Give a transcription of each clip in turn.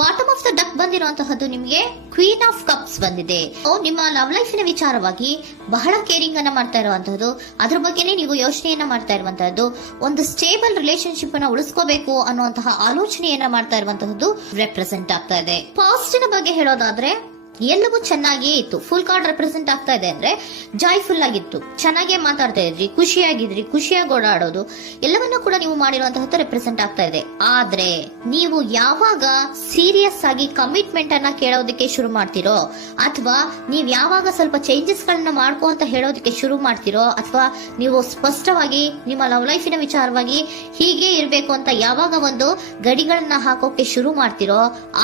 Bottom of the duck ಬಂದಿರುವಂತಹದ್ದು ನಿಮಗೆ queen of cups ಬಂದಿದೆ. ನಿಮ್ಮ ಲವ್ ಲೈಫಿನ ವಿಚಾರವಾಗಿ ಬಹಳ ಕೇರಿಂಗ್ ಅನ್ನ ಮಾಡ್ತಾ ಇರುವಂತಹದ್ದು, ಅದ್ರ ಬಗ್ಗೆನೇ ನೀವು ಯೋಚನೆಯನ್ನ ಮಾಡ್ತಾ ಇರುವಂತಹದ್ದು, ಒಂದು ಸ್ಟೇಬಲ್ ರಿಲೇಶನ್ಶಿಪ್ ಅನ್ನ ಉಳಿಸ್ಕೋಬೇಕು ಅನ್ನುವಂತಹ ಆಲೋಚನೆಯನ್ನ ಮಾಡ್ತಾ ಇರುವಂತಹದ್ದು ರೆಪ್ರೆಸೆಂಟ್ ಆಗ್ತಾ ಇದೆ. ಪಾಸ್ಟಿನ ಬಗ್ಗೆ ಹೇಳೋದಾದ್ರೆ ಎಲ್ಲವೂ ಚೆನ್ನಾಗಿಯೇ ಇತ್ತು. ಫುಲ್ ಕಾರ್ಡ್ ರೆಪ್ರೆಸೆಂಟ್ ಆಗ್ತಾ ಇದೆ ಅಂದ್ರೆ ಜಾಯ್ಫುಲ್ ಆಗಿತ್ತು, ಚೆನ್ನಾಗೇ ಮಾತಾಡ್ತಾ ಇದ್ರಿ, ಖುಷಿಯಾಗಿದ್ರಿ, ಖುಷಿಯಾಗಿ ಓಡಾಡೋದು ಎಲ್ಲವನ್ನೂ ಕೂಡ ನೀವು ಮಾಡಿರುವಂತಹದ್ದು ರೆಪ್ರೆಸೆಂಟ್ ಆಗ್ತಾ ಇದೆ. ಆದ್ರೆ ನೀವು ಯಾವಾಗ ಸೀರಿಯಸ್ ಆಗಿ ಕಮಿಟ್ಮೆಂಟ್ ಅನ್ನ ಕೇಳೋದಕ್ಕೆ ಶುರು ಮಾಡ್ತಿರೋ, ಅಥವಾ ನೀವ್ ಯಾವಾಗ ಸ್ವಲ್ಪ ಚೇಂಜಸ್ ಗಳನ್ನ ಮಾಡ್ಕೋ ಅಂತ ಹೇಳೋದಕ್ಕೆ ಶುರು ಮಾಡ್ತಿರೋ, ಅಥವಾ ನೀವು ಸ್ಪಷ್ಟವಾಗಿ ನಿಮ್ಮ ಲವ್ ಲೈಫಿನ ವಿಚಾರವಾಗಿ ಹೀಗೆ ಇರಬೇಕು ಅಂತ ಯಾವಾಗ ಒಂದು ಗಡಿಗಳನ್ನ ಹಾಕೋಕೆ ಶುರು ಮಾಡ್ತಿರೋ,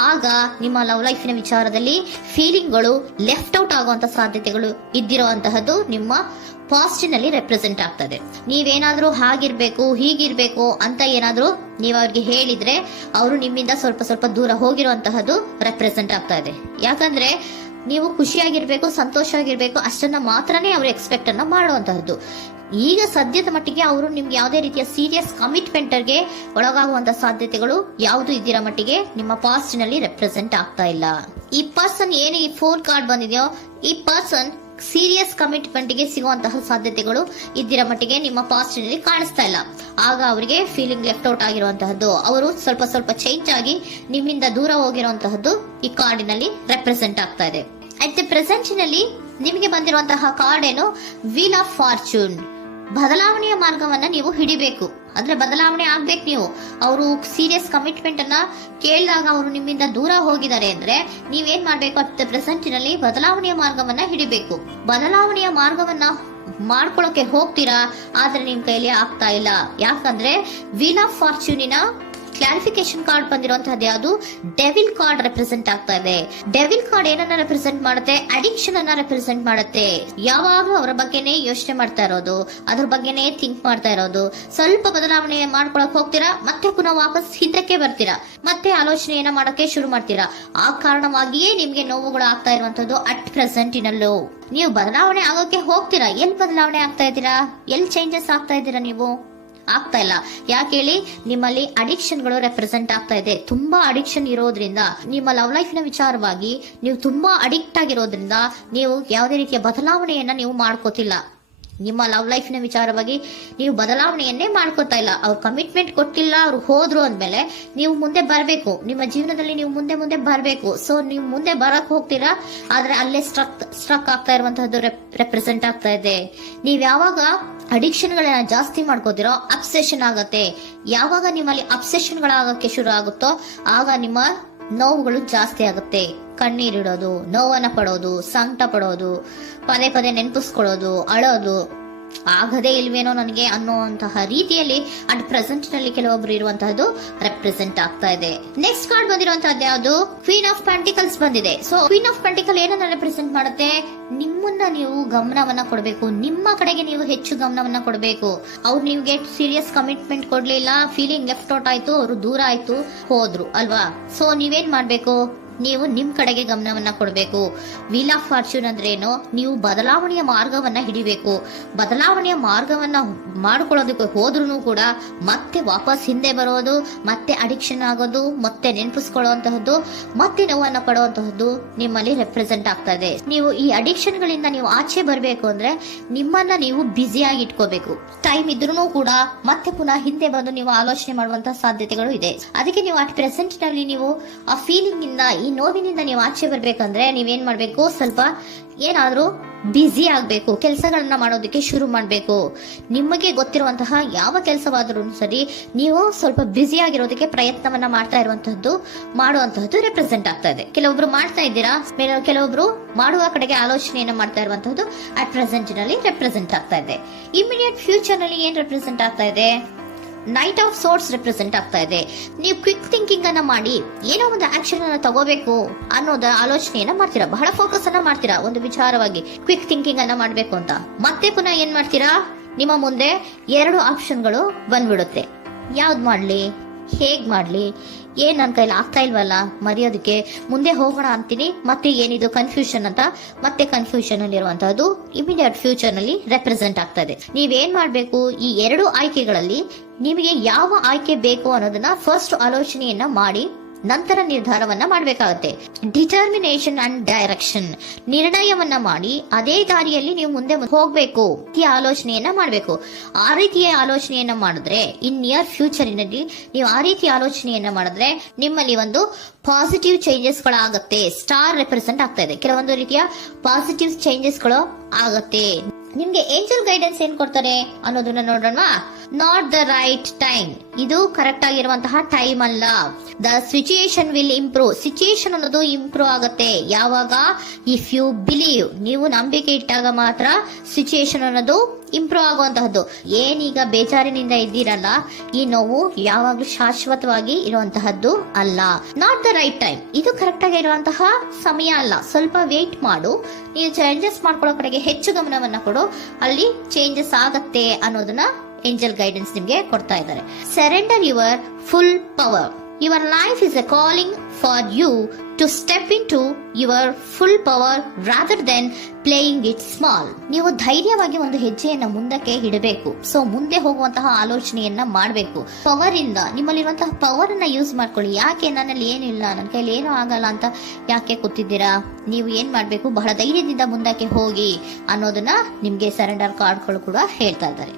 ಆಗ ನಿಮ್ಮ ಲವ್ ಲೈಫಿನ ವಿಚಾರದಲ್ಲಿ ಫೀಲಿಂಗ್ಗಳು ಲೆಫ್ಟ್ ಔಟ್ ಆಗುವಂತ ಸಾಧ್ಯತೆಗಳು ಇದ್ದಿರುವಂತಹದ್ದು ನಿಮ್ಮ ಪಾಸ್ಟಿನಲ್ಲಿ ರೆಪ್ರೆಸೆಂಟ್ ಆಗ್ತದೆ. ನೀವೇನಾದ್ರೂ ಹಾಗಿರ್ಬೇಕು ಹೀಗಿರ್ಬೇಕು ಅಂತ ಏನಾದ್ರೂ ನೀವು ಅವ್ರಿಗೆ ಹೇಳಿದ್ರೆ ಅವರು ನಿಮ್ಮಿಂದ ಸ್ವಲ್ಪ ಸ್ವಲ್ಪ ದೂರ ಹೋಗಿರುವಂತಹದ್ದು ರೆಪ್ರೆಸೆಂಟ್ ಆಗ್ತಾ ಇದೆ. ಯಾಕಂದ್ರೆ ನೀವು ಖುಷಿಯಾಗಿರ್ಬೇಕು, ಸಂತೋಷ ಆಗಿರ್ಬೇಕು ಅಷ್ಟನ್ನ ಮಾತ್ರನೇ ಅವರು ಎಕ್ಸ್ಪೆಕ್ಟ್ ಅನ್ನ ಮಾಡುವಂತಹದ್ದು. ಈಗ ಸದ್ಯದ ಮಟ್ಟಿಗೆ ಅವರು ನಿಮ್ಗೆ ಯಾವುದೇ ರೀತಿಯ ಸೀರಿಯಸ್ ಕಮಿಟ್ಮೆಂಟ್ಗೆ ಒಳಗಾಗುವಂತ ಸಾಧ್ಯತೆಗಳು ಯಾವುದು ಇದ್ದಿರೋ ಮಟ್ಟಿಗೆ ನಿಮ್ಮ ಪಾಸ್ಟ್ ನಲ್ಲಿ ರೆಪ್ರೆಸೆಂಟ್ ಆಗ್ತಾ ಇಲ್ಲ. ಈ ಪರ್ಸನ್ ಏನು ಈ 4 ಕಾರ್ಡ್ ಬಂದಿದೆಯೋ, ಈ ಪರ್ಸನ್ ಸೀರಿಯಸ್ ಕಮಿಟ್ಮೆಂಟ್ ಗೆ ಸಿಗುವಂತಹ ಸಾಧ್ಯತೆಗಳು ಇದ್ದಿರೋ ಮಟ್ಟಿಗೆ ನಿಮ್ಮ ಪಾಸ್ಟ್ ನಲ್ಲಿ ಕಾಣಿಸ್ತಾ ಇಲ್ಲ. ಆಗ ಅವರಿಗೆ ಫೀಲಿಂಗ್ ಲೆಫ್ಟ್ ಔಟ್ ಆಗಿರುವಂತಹದ್ದು, ಅವರು ಸ್ವಲ್ಪ ಸ್ವಲ್ಪ ಚೇಂಜ್ ಆಗಿ ನಿಮ್ಮಿಂದ ದೂರ ಹೋಗಿರುವಂತಹದ್ದು ಈ ಕಾರ್ಡಿನಲ್ಲಿ ರೆಪ್ರೆಸೆಂಟ್ ಆಗ್ತಾ ಇದೆ. ಅಟ್ ದ ಪ್ರೆಸೆಂಟ್ ನಲ್ಲಿ ನಿಮಗೆ ಬಂದಿರುವಂತಹ ಕಾರ್ಡ್ ಏನು, ವೀಲ್ ಆಫ್ ಫಾರ್ಚೂನ್. ಬದಲಾವಣೆಯ ಮಾರ್ಗವನ್ನ ನೀವು ಹಿಡಿಬೇಕು, ಅಂದ್ರೆ ಬದಲಾವಣೆ ಆಗ್ಬೇಕು. ನೀವು ಅವರು ಸೀರಿಯಸ್ ಕಮಿಟ್ಮೆಂಟ್ ಅನ್ನ ಕೇಳಿದಾಗ ಅವರು ನಿಮ್ಮಿಂದ ದೂರ ಹೋಗಿದ್ದಾರೆ ಅಂದ್ರೆ ನೀವೇನ್ ಮಾಡ್ಬೇಕು, ಅಟ್ ದ ಪ್ರೆಸೆಂಟ್ ನಲ್ಲಿ ಬದಲಾವಣೆಯ ಮಾರ್ಗವನ್ನ ಹಿಡಿಬೇಕು. ಬದಲಾವಣೆಯ ಮಾರ್ಗವನ್ನ ಮಾಡ್ಕೊಳಕ್ಕೆ ಹೋಗ್ತೀರಾ, ಆದ್ರೆ ನಿಮ್ ಕೈಲಿ ಆಗ್ತಾ ಇಲ್ಲ. ಯಾಕಂದ್ರೆ ವೀಲ್ ಆಫ್ ಫಾರ್ಚೂನಿನ ಕ್ಲಾರಿಫಿಕೇಶನ್ ಕಾರ್ಡ್ ಬಂದಿರುವಂತಹದ್ದು ಯಾವುದು, ಡೆವಿಲ್ ಕಾರ್ಡ್ ರೆಪ್ರೆಸೆಂಟ್ ಆಗ್ತಾ ಇದೆ. ಡೆವಿಲ್ ಕಾರ್ಡ್ ಏನನ್ನ ರೆಪ್ರೆಸೆಂಟ್ ಮಾಡುತ್ತೆ, ಅಡಿಕ್ಷನ್ ಅನ್ನ ರೆಪ್ರೆಸೆಂಟ್ ಮಾಡುತ್ತೆ. ಯಾವಾಗ್ಲೂ ಅವರ ಬಗ್ಗೆನೇ ಯೋಚನೆ ಮಾಡ್ತಾ ಇರೋದು, ಅದ್ರ ಬಗ್ಗೆನೇ ಥಿಂಕ್ ಮಾಡ್ತಾ ಇರೋದು. ಸ್ವಲ್ಪ ಬದಲಾವಣೆ ಮಾಡ್ಕೊಳಕ್ ಹೋಗ್ತೀರಾ, ಮತ್ತೆ ಪುನಃ ವಾಪಸ್ ಹಿಂದಕ್ಕೆ ಬರ್ತೀರಾ, ಮತ್ತೆ ಆಲೋಚನೆಯನ್ನ ಮಾಡಕ್ಕೆ ಶುರು ಮಾಡ್ತೀರಾ. ಆ ಕಾರಣವಾಗಿಯೇ ನಿಮ್ಗೆ ನೋವುಗಳು ಆಗ್ತಾ ಇರುವಂತದ್ದು ಅಟ್ ಪ್ರೆಸೆಂಟಿನಲ್ಲೂ. ನೀವು ಬದಲಾವಣೆ ಆಗೋಕೆ ಹೋಗ್ತೀರಾ, ಎಲ್ಲಿ ಬದಲಾವಣೆ ಆಗ್ತಾ ಇದ್ದೀರಾ, ಎಲ್ಲಿ ಚೇಂಜಸ್ ಆಗ್ತಾ ಇದ್ದೀರಾ, ನೀವು ಆಗ್ತಾ ಇಲ್ಲ. ಯಾಕೆ ಹೇಳಿ, ನಿಮ್ಮಲ್ಲಿ ಅಡಿಕ್ಷನ್ ಗಳು ರೆಪ್ರೆಸೆಂಟ್ ಆಗ್ತಾ ಇದೆ. ತುಂಬಾ ಅಡಿಕ್ಷನ್ ಇರೋದ್ರಿಂದ, ನಿಮ್ಮ ಲವ್ ಲೈಫ್ ನ ವಿಚಾರವಾಗಿ ನೀವು ತುಂಬಾ ಅಡಿಕ್ಟ್ ಆಗಿರೋದ್ರಿಂದ ನೀವು ಯಾವುದೇ ರೀತಿಯ ಬದಲಾವಣೆಯನ್ನ ನೀವು ಮಾಡ್ಕೋತಿಲ್ಲ. ನಿಮ್ಮ ಲವ್ ಲೈಫ್ ನ ವಿಚಾರವಾಗಿ ನೀವು ಬದಲಾವಣೆಯನ್ನೇ ಮಾಡ್ಕೋತಾ ಇಲ್ಲ. ಅವ್ರು ಕಮಿಟ್ಮೆಂಟ್ ಕೊಟ್ಟಿಲ್ಲ, ಅವ್ರು ಹೋದ್ರು ಅಂದ್ಮೇಲೆ ನೀವು ಮುಂದೆ ಬರ್ಬೇಕು, ನಿಮ್ಮ ಜೀವನದಲ್ಲಿ ನೀವು ಮುಂದೆ ಮುಂದೆ ಬರ್ಬೇಕು. ಸೊ ನೀವು ಮುಂದೆ ಬರಕ್ ಹೋಗ್ತೀರಾ, ಆದ್ರೆ ಅಲ್ಲೇ ಸ್ಟ್ರಕ್ ಆಗ್ತಾ ಇರುವಂತಹದ್ದು ರೆಪ್ರೆಸೆಂಟ್ ಆಗ್ತಾ ಇದೆ. ನೀವ್ ಯಾವಾಗ ಅಡಿಕ್ಷನ್ ಗಳನ್ನ ಜಾಸ್ತಿ ಮಾಡ್ಕೋತಿರೋ ಅಬ್ಸೆಷನ್ ಆಗತ್ತೆ. ಯಾವಾಗ ನಿಮ್ಮಲ್ಲಿ ಅಬ್ಸೆಷನ್ ಗಳಾಗಕ್ಕೆ ಶುರು ಆಗುತ್ತೋ ಆಗ ನಿಮ್ಮ ನೋವುಗಳು ಜಾಸ್ತಿ ಆಗುತ್ತೆ. ಕಣ್ಣೀರಿಡೋದು, ನೋವನ್ನ ಪಡೋದು, ಸಂಕಟ ಪಡೋದು, ಪದೇ ಪದೇ ನೆನಪಿಸ್ಕೊಳ್ಳೋದು, ಅಳೋದು, ಆಗದೇ ಇಲ್ವೇನೋ ನನಗೆ ಅನ್ನುವಂತಹ ರೀತಿಯಲ್ಲಿ ಅಟ್ ಪ್ರೆಸೆಂಟ್ ನಲ್ಲಿ ಕೆಲವೊಬ್ರು ಇರುವಂತಹದ್ದು ರೆಪ್ರೆಸೆಂಟ್ ಆಗ್ತಾ ಇದೆ. ನೆಕ್ಸ್ಟ್ ಕಾರ್ಡ್ ಬಂದಿರುವಂತಹದ್ದು ಯಾವುದು, ಕ್ವೀನ್ ಆಫ್ ಪೆಂಟಿಕಲ್ಸ್ ಬಂದಿದೆ. ಸೊ ಕ್ವೀನ್ ಆಫ್ ಪೆಂಟಿಕಲ್ ಏನನ್ನ ರೆಪ್ರೆಸೆಂಟ್ ಮಾಡುತ್ತೆ, ನಿಮ್ಮನ್ನ ನೀವು ಗಮನವನ್ನ ಕೊಡಬೇಕು, ನಿಮ್ಮ ಕಡೆಗೆ ನೀವು ಹೆಚ್ಚು ಗಮನವನ್ನ ಕೊಡಬೇಕು. ಅವ್ರು ನಿಮ್ಗೆ ಸೀರಿಯಸ್ ಕಮಿಟ್ಮೆಂಟ್ ಕೊಡ್ಲಿಲ್ಲ, ಫೀಲಿಂಗ್ ಲೆಫ್ಟ್ ಔಟ್ ಆಯ್ತು, ಅವರು ದೂರ ಆಯ್ತು, ಹೋದ್ರು ಅಲ್ವಾ. ಸೊ ನೀವೇನ್ ಮಾಡ್ಬೇಕು, ನೀವು ನಿಮ್ ಕಡೆಗೆ ಗಮನವನ್ನ ಕೊಡಬೇಕು. ವೀಲ್ ಆಫ್ ಫಾರ್ಚೂನ್ ಅಂದ್ರೆ ಏನು, ನೀವು ಬದಲಾವಣೆಯ ಮಾರ್ಗವನ್ನ ಹಿಡಿಬೇಕು. ಬದಲಾವಣೆಯ ಮಾರ್ಗವನ್ನ ಮಾಡ್ಕೊಳ್ಳೋದಕ್ಕೆ ಹೋದ್ರೂ ಕೂಡ ಮತ್ತೆ ವಾಪಸ್ ಹಿಂದೆ ಬರೋದು, ಮತ್ತೆ ಅಡಿಕ್ಷನ್ ಆಗೋದು, ಮತ್ತೆ ನೆನಪಿಸ್ಕೊಳ್ಳುವಂತಹದ್ದು, ಮತ್ತೆ ನೋವನ್ನ ಪಡುವಂತಹದ್ದು ನಿಮ್ಮಲ್ಲಿ ರೆಪ್ರೆಸೆಂಟ್ ಆಗ್ತಾ ಇದೆ. ನೀವು ಈ ಅಡಿಕ್ಷನ್ ಗಳಿಂದ ನೀವು ಆಚೆ ಬರಬೇಕು ಅಂದ್ರೆ ನಿಮ್ಮನ್ನ ನೀವು ಬ್ಯುಸಿಯಾಗಿ ಇಟ್ಕೋಬೇಕು. ಟೈಮ್ ಇದ್ರೂ ಕೂಡ ಮತ್ತೆ ಪುನಃ ಹಿಂದೆ ಬಂದು ನೀವು ಆಲೋಚನೆ ಮಾಡುವಂತಹ ಸಾಧ್ಯತೆಗಳು ಇದೆ. ಅದಕ್ಕೆ ನೀವು ಅಟ್ ಪ್ರೆಸೆಂಟ್ ನಲ್ಲಿ ನೀವು ಆ ಫೀಲಿಂಗ್ ಇಂದ, ಈ ನೋವಿನಿಂದ ನೀವು ಆಚೆ ಬರ್ಬೇಕಂದ್ರೆ ನೀವೇನ್ ಮಾಡ್ಬೇಕು, ಸ್ವಲ್ಪ ಏನಾದ್ರೂ ಬ್ಯುಸಿ ಆಗ್ಬೇಕು, ಕೆಲಸಗಳನ್ನ ಮಾಡೋದಕ್ಕೆ ಶುರು ಮಾಡ್ಬೇಕು. ನಿಮಗೆ ಗೊತ್ತಿರುವಂತಹ ಯಾವ ಕೆಲಸವಾದ್ರೂ ಸರಿ, ನೀವು ಸ್ವಲ್ಪ ಬ್ಯುಸಿ ಆಗಿರೋದಕ್ಕೆ ಪ್ರಯತ್ನವನ್ನ ಮಾಡ್ತಾ ಇರುವಂತಹದ್ದು, ಮಾಡುವಂತಹದ್ದು ರೆಪ್ರೆಸೆಂಟ್ ಆಗ್ತಾ ಇದೆ. ಕೆಲವೊಬ್ರು ಮಾಡ್ತಾ ಇದ್ದೀರಾ, ಕೆಲವೊಬ್ರು ಮಾಡುವ ಕಡೆಗೆ ಆಲೋಚನೆಯನ್ನ ಮಾಡ್ತಾ ಇರುವಂತಹದ್ದು ಅಟ್ ಪ್ರೆಸೆಂಟ್ ನಲ್ಲಿ ರೆಪ್ರೆಸೆಂಟ್ ಆಗ್ತಾ ಇದೆ. ಇಮಿಡಿಯೇಟ್ ಫ್ಯೂಚರ್ ನಲ್ಲಿ ಏನ್ ರೆಪ್ರೆಸೆಂಟ್ ಆಗ್ತಾ ಇದೆ, ನೈಟ್ ಆಫ್ ಸೋರ್ಟ್ಸ್ ರೆಪ್ರೆಸೆಂಟ್ ಆಗ್ತಾ ಇದೆ. ನೀವು ಕ್ವಿಕ್ ಥಿಂಕಿಂಗ್ ಅನ್ನ ಮಾಡಿ ಏನೋ ಒಂದು ಆಕ್ಷನ್ ಅನ್ನ ತಗೋಬೇಕು ಅನ್ನೋದ ಆಲೋಚನೆಯನ್ನ ಮಾಡ್ತೀರಾ, ಬಹಳ ಫೋಕಸ್ ಅನ್ನ ಮಾಡ್ತೀರಾ ಒಂದು ವಿಚಾರವಾಗಿ, ಕ್ವಿಕ್ ಥಿಂಕಿಂಗ್ ಅನ್ನ ಮಾಡ್ಬೇಕು ಅಂತ. ಮತ್ತೆ ಪುನಃ ಏನ್ ಮಾಡ್ತೀರಾ, ನಿಮ್ಮ ಮುಂದೆ 2 ಆಪ್ಷನ್ಗಳು ಬಂದ್ಬಿಡುತ್ತೆ. ಯಾವ್ದು ಮಾಡ್ಲಿ, ಹೇಗ್ ಮಾಡ್ಲಿ, ಏನ್ ನನ್ನ ಕೈಲಿ ಆಗ್ತಾ ಇಲ್ವಲ್ಲ ಮರೆಯೋದಕ್ಕೆ, ಮುಂದೆ ಹೋಗೋಣ ಅಂತೀನಿ, ಮತ್ತೆ ಏನಿದು ಕನ್ಫ್ಯೂಷನ್ ಅಂತ ಮತ್ತೆ ಕನ್ಫ್ಯೂಷನ್ ಅಲ್ಲಿ ಇರುವಂತಹದ್ದು ಇಮಿಡಿಯೇಟ್ ಫ್ಯೂಚರ್ ನಲ್ಲಿ ರೆಪ್ರೆಸೆಂಟ್ ಆಗ್ತಾ ಇದೆ. ನೀವೇನ್ ಮಾಡ್ಬೇಕು, ಈ 2 ಆಯ್ಕೆಗಳಲ್ಲಿ ನಿಮಗೆ ಯಾವ ಆಯ್ಕೆ ಬೇಕು ಅನ್ನೋದನ್ನ ಫಸ್ಟ್ ಆಲೋಚನೆಯನ್ನ ಮಾಡಿ ನಂತರ ನಿರ್ಧಾರವನ್ನ ಮಾಡಬೇಕಾಗತ್ತೆ. ಡಿಟರ್ಮಿನೇಷನ್ ಅಂಡ್ ಡೈರೆಕ್ಷನ್, ನಿರ್ಣಯವನ್ನ ಮಾಡಿ ಅದೇ ದಾರಿಯಲ್ಲಿ ನೀವು ಮುಂದೆ ಹೋಗ್ಬೇಕು. ಈ ಆಲೋಚನೆಯನ್ನ ಮಾಡಬೇಕು. ಆ ರೀತಿಯ ಆಲೋಚನೆಯನ್ನ ಮಾಡಿದ್ರೆ ಇನ್ ನಿಯರ್ ಫ್ಯೂಚರಿನಲ್ಲಿ ನೀವು ಆ ರೀತಿ ಆಲೋಚನೆಯನ್ನ ಮಾಡಿದ್ರೆ ನಿಮ್ಮಲ್ಲಿ ಒಂದು ಪಾಸಿಟಿವ್ ಚೇಂಜಸ್ ಗಳಾಗತ್ತೆ. ಸ್ಟಾರ್ ರೆಪ್ರೆಸೆಂಟ್ ಆಗ್ತಾ ಇದೆ, ಕೆಲವೊಂದು ರೀತಿಯ ಪಾಸಿಟಿವ್ ಚೇಂಜಸ್ ಗಳು ಆಗತ್ತೆ. ನಿಮ್ಗೆ ಏಂಜಲ್ ಗೈಡೆನ್ಸ್ ಏನ್ ಕೊಡ್ತಾರೆ ಅನ್ನೋದನ್ನ ನೋಡೋಣ. ನಾಟ್ ದ ರೈಟ್ ಟೈಮ್, ಇದು ಕರೆಕ್ಟ್ ಆಗಿರುವಂತಹ ಟೈಮ್ ಅಲ್ಲ. The situation will improve, situation ಅನ್ನೋದು ಇಂಪ್ರೂವ್ ಆಗುತ್ತೆ ಯಾವಾಗ, ಇಫ್ ಯು ಬಿಲೀವ್, ನೀವು ನಂಬಿಕೆ ಇಟ್ಟಾಗ ಮಾತ್ರ ಸಿಚುಯೇಷನ್ ಅನ್ನೋದು ಇಂಪ್ರೂವ್ ಆಗುವಂತಹದ್ದು. ಏನೀಗ ಬೇಜಾರಿನಿಂದ ಇದ್ದೀರಲ್ಲ, ಈ ನೋವು ಯಾವಾಗ್ಲೂ ಶಾಶ್ವತವಾಗಿ ಇರುವಂತಹದ್ದು ಅಲ್ಲ. ನಾಟ್ ದ ರೈಟ್ ಟೈಮ್, ಇದು ಕರೆಕ್ಟ್ ಆಗಿ ಇರುವಂತಹ ಸಮಯ ಅಲ್ಲ. ಸ್ವಲ್ಪ ವೇಟ್ ಮಾಡು, ನೀವು ಚೇಂಜಸ್ ಮಾಡ್ಕೊಳ್ಳೋ ಕಡೆಗೆ ಹೆಚ್ಚು ಗಮನವನ್ನ ಕೊಡು, ಅಲ್ಲಿ ಚೇಂಜಸ್ ಆಗತ್ತೆ ಅನ್ನೋದನ್ನ ಏಂಜಲ್ ಗೈಡೆನ್ಸ್ ನಿಮ್ಗೆ ಕೊಡ್ತಾ ಇದ್ದಾರೆ. Surrender your full power. Your life is a calling for you to step into your full power rather than playing it small. ನೀವು ಧೈರ್ಯವಾಗಿ ಒಂದು ಹೆಜ್ಜೆಯನ್ನ ಮುಂದಕ್ಕೆ ಇಡಬೇಕು. ಸೊ ಮುಂದೆ ಹೋಗುವಂತಹ ಆಲೋಚನೆಯನ್ನ ಮಾಡಬೇಕು. ಪವರ್ ಇಂದ, ನಿಮ್ಮಲ್ಲಿರುವಂತಹ ಪವರ್ ಅನ್ನ ಯೂಸ್ ಮಾಡ್ಕೊಳ್ಳಿ. ಯಾಕೆ ನನ್ನಲ್ಲಿ ಏನಿಲ್ಲ, ನನ್ನ ಕೈಲಿ ಏನೂ ಆಗಲ್ಲ ಅಂತ ಯಾಕೆ ಕೂತಿದ್ದೀರಾ? ನೀವು ಏನ್ ಮಾಡ್ಬೇಕು, ಬಹಳ ಧೈರ್ಯದಿಂದ ಮುಂದಕ್ಕೆ ಹೋಗಿ ಅನ್ನೋದನ್ನ ನಿಮ್ಗೆ ಸರೆಂಡರ್ ಕಾರ್ಡ್ಗಳು ಕೂಡ ಹೇಳ್ತಾ ಇದ್ದಾರೆ.